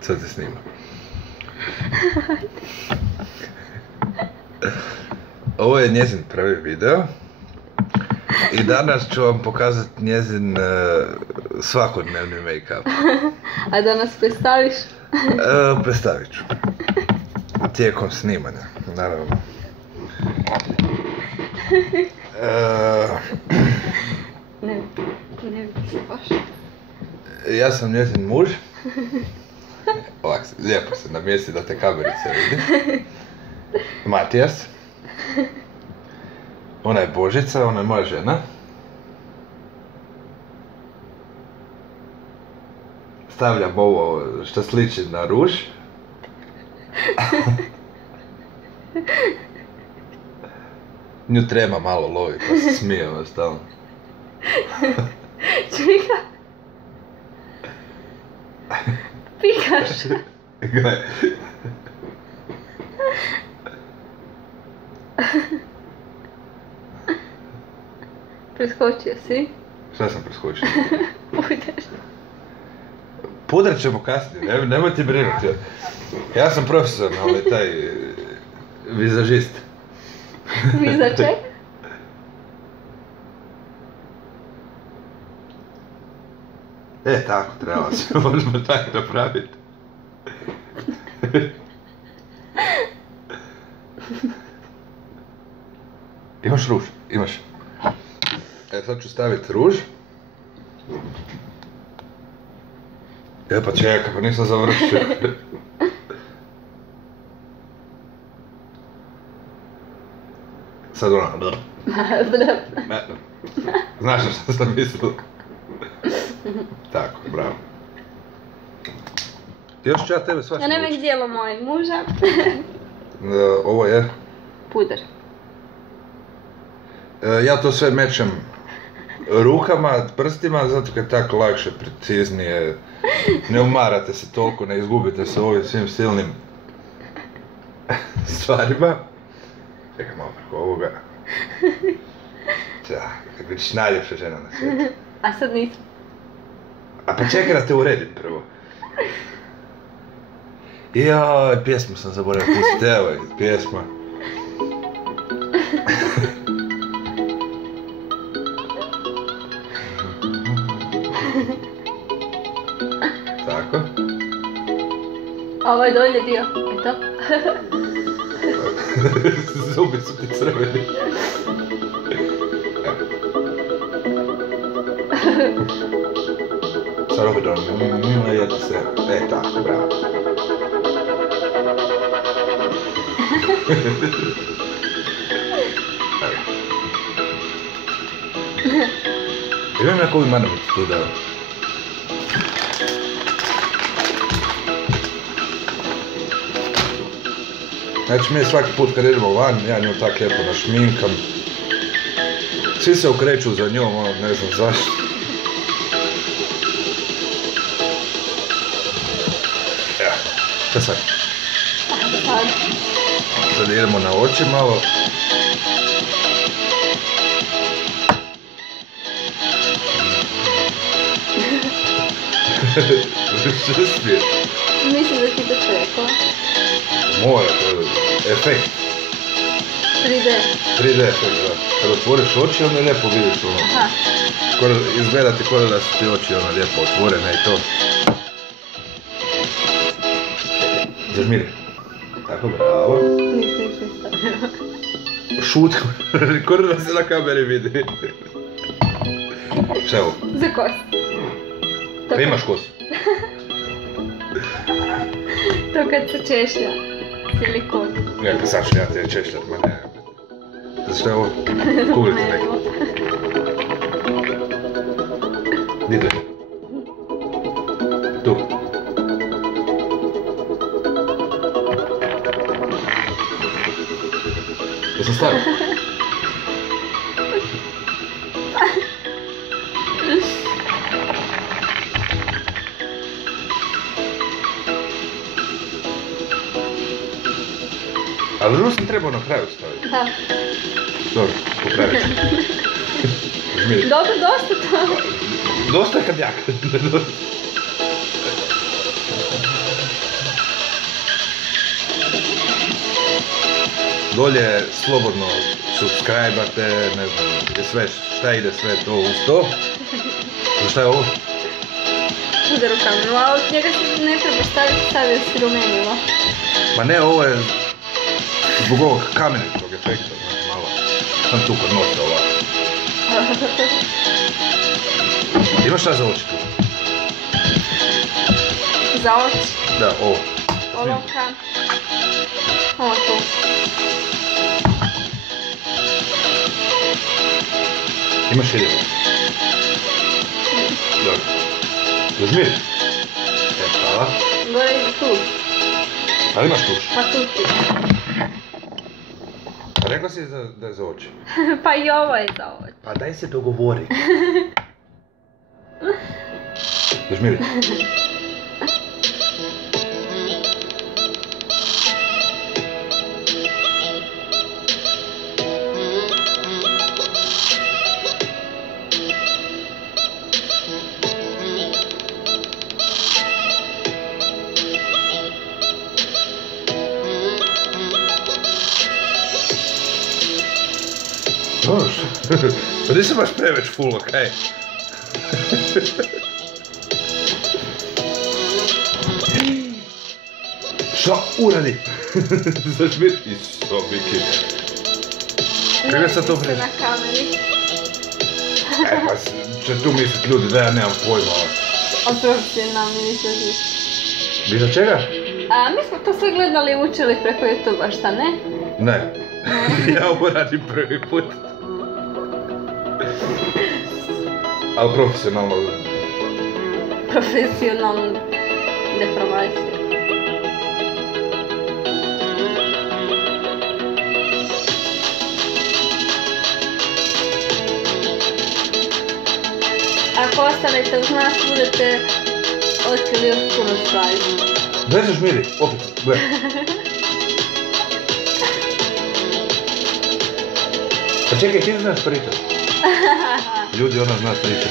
Sad se snima. Ovo je njezin prvi video. I danas ću vam pokazati njezin svakodnevni make-up. A da nas predstaviš? Predstavit ću. Tijekom snimanja, naravno. Ne vidi se baš. Ja sam njezin muž. Ovak, lijepo se namjesti da te kamerice vidi. Matijas. Ona je Božica, ona je moja žena. Stavljam ovo što sliči na ruž. Nju trema malo lovi pa se smije ono stalno. Čeka. Pikaš. Gledaj. Preskočio si? Šta sam preskočio? Pudar. Pudar ćemo kasnije, nemoj ti brinuti. Ja sam profesionalni taj vizažist. Viza ček? Tako, trebalo se, možemo tako napraviti. Imaš ruž? Imaš. Sad ću staviti ruž. Pa čekaj, pa nisam završio. Sad ona... Znaš što sam mislila? Tako, bravo. Još ću ja tebe svašta Ja ne već dijelo mojeg muža. Ovo je? Pudar. Ja to sve mečem rukama, prstima, zato kad je tako lakše, preciznije. Ne umarate se toliko, ne izgubite se u ovim svim silnim stvarima. Čekaj malo preko ovoga. Kako vidiš, najljepša žena na svijetu. A sad nisam. A pa čekaj da te uredim prvo. Joj, pjesmu sam zaboravio pustiti, evo je pjesma. Tako. A ovaj dolje dio, je to? Zubi su ti crveni. Sad opet ono, jeti se, tako, bravo. Imam ja koju manamicu tu dao. Znači mi svaki put kad idemo van, ja nju tak lijepo našminkam. Svi se okreću za njom, ono, ne znam zašto. Evo, šta sad? Sad idemo na oči malo. Što smije? Mislim da ti to preko. Mora, to je efekt. 3D efekt, da. Kad otvoriš oči, onda lijepo vidiš ono. Izgleda ti kod da su ti oči ono lijepo otvorene i to. Zažmiri. Tako, bravo. Nisam stavila. Šut, kod da se na kameri vidi. Šta je ovo? Za kos. Pa imaš kosu? To kad se češlja. Silikon. Ja, sad ću ja te češljat, ma ne. Šta je ovo? Kuglica neka. Gdje to je? Tu. Jesam stavio? Ali ruž sam trebao na kraju staviti. Da. Dobro, popravit ću. Dobro, dosta to. Dosta je kad ja. dolje slobodno subscribe-ate, ne znam, sve, šta ide sve to uz to. Za šta je ovo? Puder u kamenu, a od njega se ne treba staviti si rumenilo. Ma ne, ovo je zbog ovog kamenitog efekta, znači malo. Sam tu kod nosa ovako. Imaš šta za oči tu? Za oči? Da, ovo. Olovka. Ovo tu. Imaš šiljevo? Dobro. Uzmiri. Hvala. Gore ide tuš. Ali imaš tuš? Pa tu ti. Pa rekla si da je za oči. Pa i ovo je za oči. Pa daj se dogovori. Uzmiri. Pa nisi baš preveć full, okej? Šta uradi? Zažmir i sobiki. Kako sad to Ne, prije? na kameri. Pa će tu mislit ljudi da ja nemam pojma. O profesionalni nisam živ. Bi za čega? Mi smo to sve gledali i učili preko YouTube-a, šta ne? Ne. Ja ovo radim prvi put. Ali profesionalno. Profesionalna depravacija. Ako ostanete uz nas, budete otkrili još puno stvari. Daj zažmiri, opet, gledaj. Pa čekaj, ti znaš pričat. Ljudi, ona zna pričat.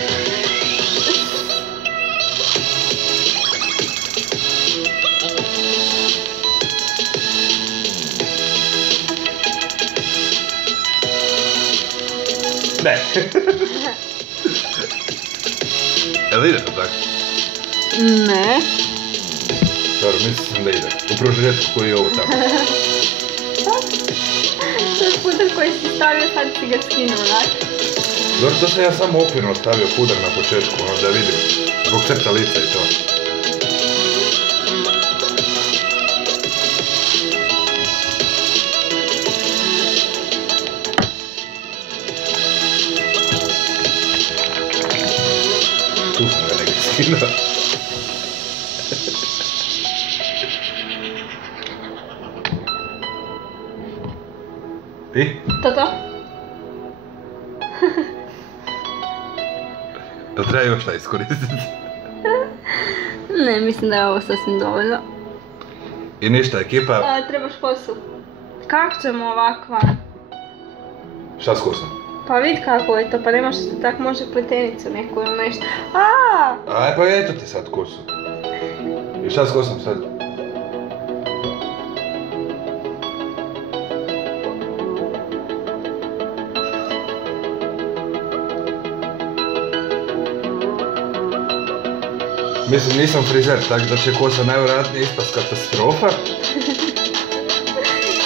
Ne. Jel ide to tako? Ne. Dobro, mislim da ide. U prožetku koji je ovo tamo. To je puder koji si stavio, sad si ga skinuo, onak. Dobro, to sam ja samo okvirno stavio puder na početku, ono da vidim. Zbog crta lica i to. Tu sam ga negdje skinuo. I? To? Jel treba još šta iskoristiti? Ne, mislim da je ovo sasvim dovoljno. I ništa, ekipa. Trebaš kosu. Kako ćemo ovakva? Šta s kosom? Pa vidi kako je to, pa nemaš se tak može pletenicu neku ili nešto. Aj, pa eto ti sad kosu. I šta s kosom sad? Mislim, nisam frizer, tako da će kosa najvjerojatnije ispast katastrofa.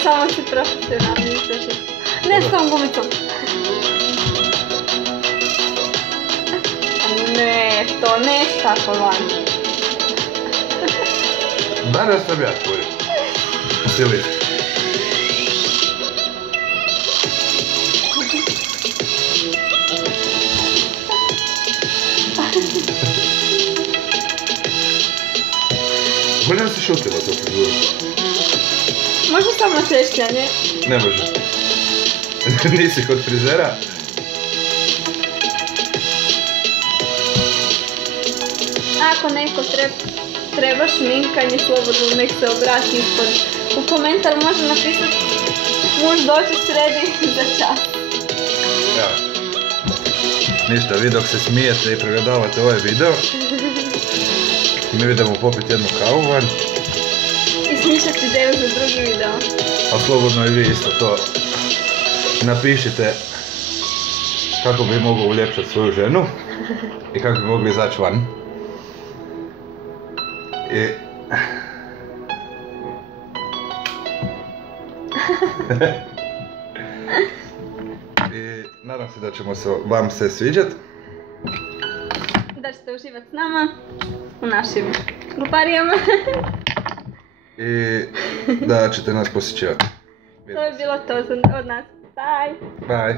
Samo si profesionalni, nisam. Ne s tom gumicom. Ne, to ne tako van. Da sam ja tvoj. Sili. Možda si šutila za frizuru? Može samo češljanje? Ne može. Nisi kod frizera? Ako neko treba šminkanje, slobodno nek se obrati ispod. U komentar može napisati muž doći sredi za čas. Ja. Ništa, vi dok se smijete i pregledavate ovaj video, mi idemo popiti jednu kavu van. I smišljati ideju za drugi video. A slobodno i vi isto to napišite kako bi mogao uljepšati svoju ženu i kako bi mogli izaći van. I nadam se da ćemo se vam se sviđati. Da ćete uživati s nama u našim gluparijama. I da ćete nas posjećivati. To je bilo to od nas. Bye! Bye!